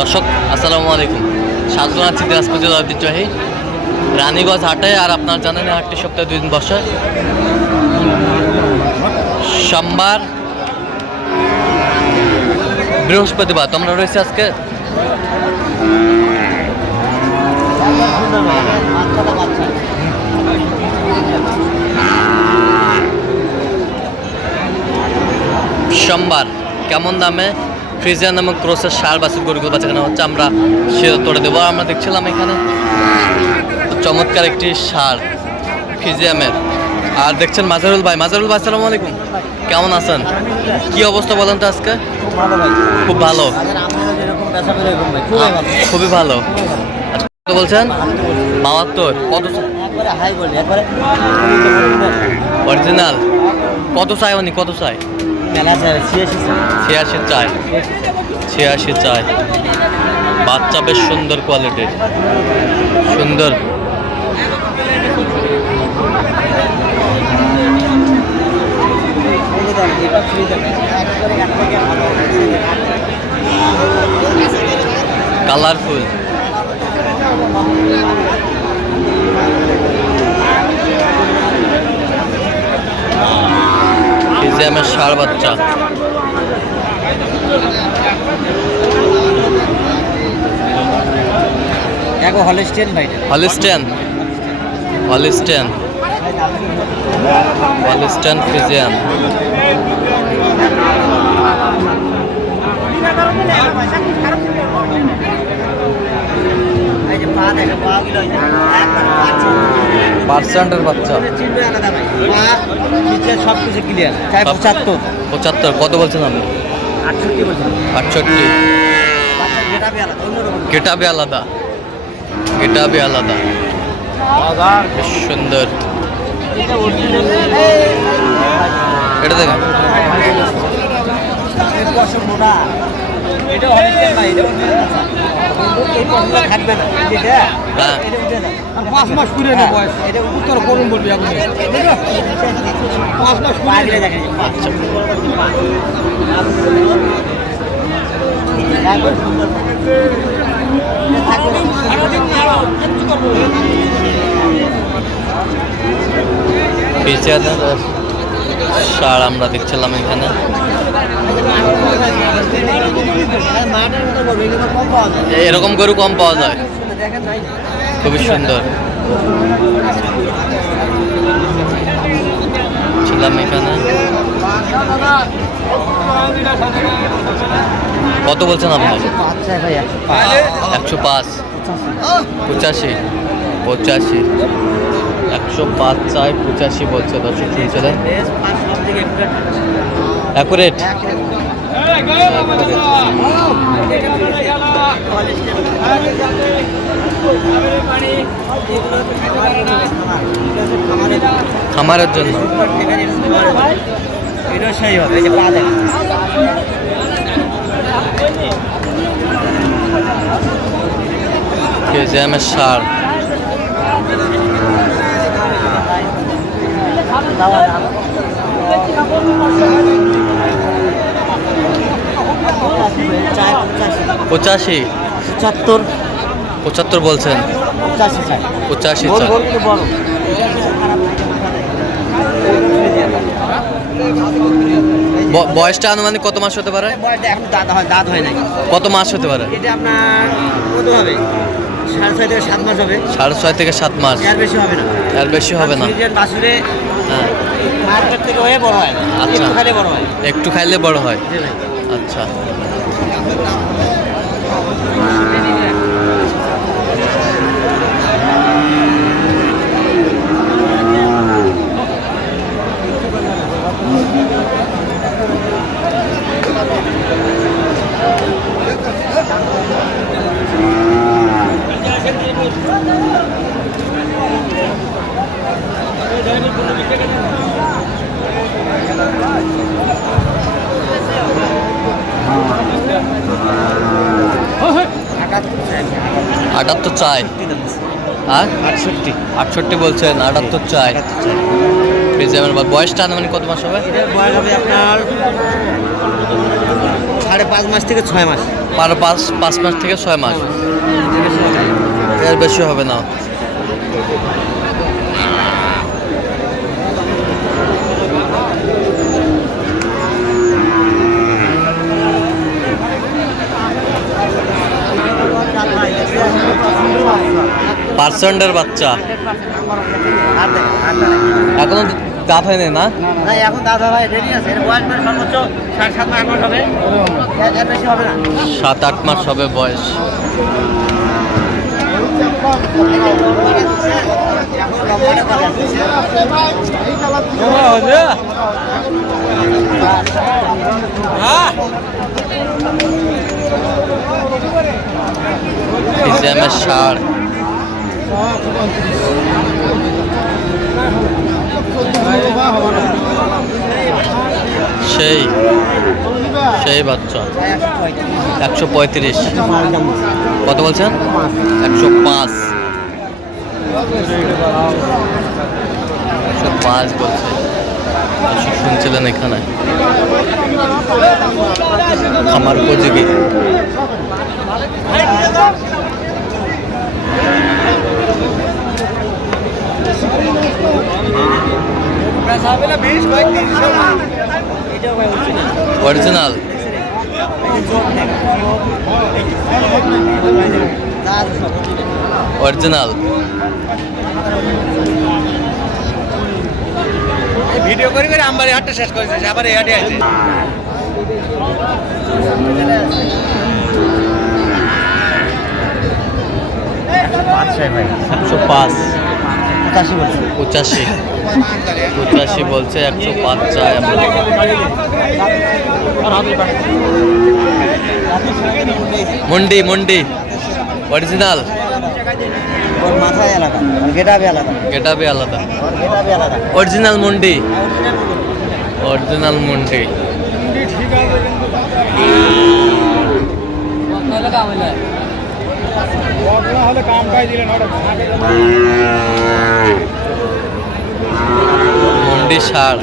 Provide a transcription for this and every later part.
দর্শক আসসালামু আলাইকুম, স্বাগত জানাচ্ছি দিনাজপুর জেলার ঐতিহ্যবাহী রানীগঞ্জ হাটে। আর আপনার জানেন হাটটি সপ্তাহে 2 দিন বসে, সোমবার বৃহস্পতিবার। তোমরা রয়েছে আজকে সোমবার কেমন দামে ফ্রিজিয়ান এবং ক্রোসের সার বাছুর গরুগুলো বাচ্চা কেনা হচ্ছে আমরা সে তোড়ে দেবো। আমরা দেখছিলাম এখানে চমৎকার একটি সার ফ্রিজিয়ামের। আর দেখছেন মাজারুল ভাই। মাজারুল ভাই আসসালামু আলাইকুম, কেমন আছেন? কি অবস্থা বলেন তো আজকে? খুব ভালো, খুবই ভালো। কত বলছেন? 72। কত অরিজিনাল? কত চাই উনি, কত চাই? 86 চাই, 86 চাই। বাচ্চা বেশ সুন্দর কোয়ালিটির, সুন্দর। কালারফুল। ফ্রিজিয়ামের ষাঁড় বাচ্চা। হলিস্টেন ভাই, হলিস্টেন, হলিস্টেন, হলিস্টেন ফ্রিজিয়ান। পার্সেন্টের বাচ্চা, সব কিছু ক্লিয়ার। 75। কত বলছেন আপনি? 68। গেটাবে আলাদা, গেটাবে আলাদা, বেশ সুন্দর। এটা দেখেন, পাঁচ মাস পুরে উত্তর করুন বলবি আপনি। 5 মাস সার আমরা দেখছিলাম এখানে। এরকম গরু কম পাওয়া যায়, খুবই সুন্দর। ছিলাম এখানে। কত বলছেন আপনি? 105, 85, 105 চাই, 85 বলছে। দর্শক শুনছিলেন, অ্যাকুরেট। খামারের জন্য ফ্রিজিয়ামের সার। পঁচাশি, 75 বলছেন। 85 বয়সটা আনুমানিক কত মাস হতে পারে? দাঁত হয় নাই। কত মাস হতে পারে? এটা আপনার কত হবে? 6.5 থেকে 7 মাস হবে। 6.5 থেকে 7 মাস, এর বেশি হবে না। এর বেশি হবে না। বাছুরে হ্যাঁ, মার্কেট থেকে হয়ে বড় হয়। আচ্ছা, একটু খাইলে বড় হয়। একটু খাইলে বড় হয়। আচ্ছা, আটাত্তর চাই। আর 68 বলছেন, 78 চাই। ফ্রিজিয়ামের বয়সটা মানে কত মাস হবে? বয়স হবে আপনার 5.5 মাস থেকে 6 মাস। 5 মাস থেকে 6 মাস, এর বেশি হবে না। পার্সেন্টের বাচ্চা এখনো দাঁত হয়নি না? এখন দাদা ভাই রেডি আছে, এর বয়স মানে সর্বোচ্চ 7.5 মাস হবে, এর বেশি হবে না। 7-8 মাস হবে বয়স। ফ্রিজিয়ানের ষাঁড়, সেই সেই বাচ্চা 135। কত বলছেন? 105 বলছে। শুনছিলেন এখানে খামার উপযোগী। অরিজিনাল অরিজিনাল ভিডিও করে করে আমবাড়ি হাটটা শেষ করেছে, আবার এই হাটে আছে। 105 85 বলছে, 105 চাই আমরা। মুন্ডি মুন্ডি অরিজিনাল, ওর মাথায় আলাদা, ওর গেটাবে আলাদা, গেটাবে আলাদা। গেটাবে আলাদা। অরিজিনাল মুন্ডি, অরিজিনাল মুন্ডি। মুন্ডি ষাঁড়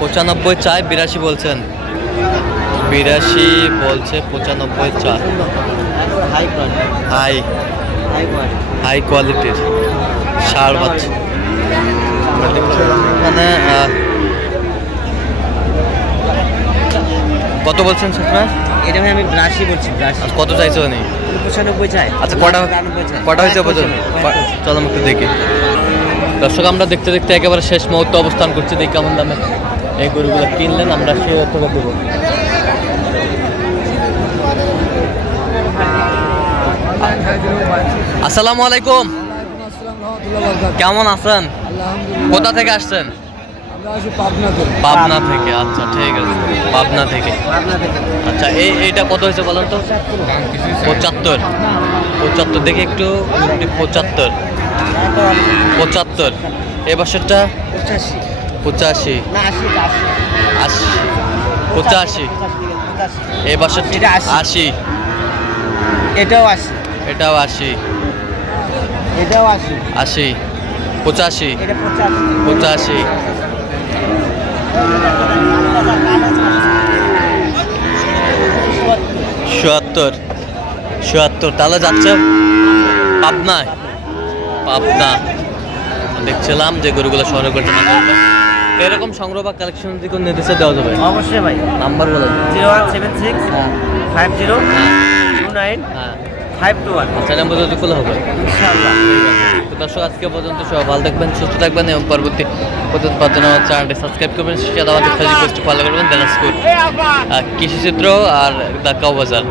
95 চাই, 82 বলছেন। 82 বলছে, 95 চাই। হাই হাই কোয়ালিটির ষাঁড় বাচ্চা। মানে কত বলছেন আপনার? এটা ভাই আমি 82 বলছি, 82। কত চাইছো উনি? 95 চাই। আচ্ছা কটা হয়েছে পর্যন্ত? চলো আমি একটু দেখি। দর্শক, আমরা দেখতে দেখতে একেবারে শেষ মুহূর্তে অবস্থান করছি। দেখি কেমন দামে এই গরুগুলো কিনলেন, আমরা সেই অর্থটা দেবো। আসসালামু আলাইকুম, কেমন আছেন? কোথা থেকে আসছেন? পাবনা থেকে। আচ্ছা ঠিক আছে, পাবনা থেকে। আচ্ছা এইটা কত হয়েছে বলেন তো? 75 দেখি একটু। 75 এ বছরটা 85 না 80 85 এ বছরটা 80। এটাও 80, এটাও 80 এটাও 80, 80 85 এটা 85 77 তাহলে যাচ্ছে পাবনায়। পাবনা দেখছিলাম যে গরুগুলো সংগ্রহ করতে না করবে। এরকম সংগ্রহ বা কালেকশন দিকে নির্দেশে দেওয়া যাবে? অবশ্যই ভাই। নাম্বার বলে 0176 হ্যাঁ 50 29 হ্যাঁ 521। আচ্ছা, নাম্বার যদি খোলা হবে ইনশাআল্লাহ। ঠিক আছে। তো দর্শক, আজকে পর্যন্ত সবাই ভালো থাকবেন, সুস্থ থাকবেন এবং পরবর্তী প্রতিদিন আমার চ্যানেলটি সাবস্ক্রাইব করবেন, সাথে আমাদের ফেসবুক পেজটি ফলো করবেন। দিনাজপুর কৃষি চিত্র আর ঢাকা বাজার।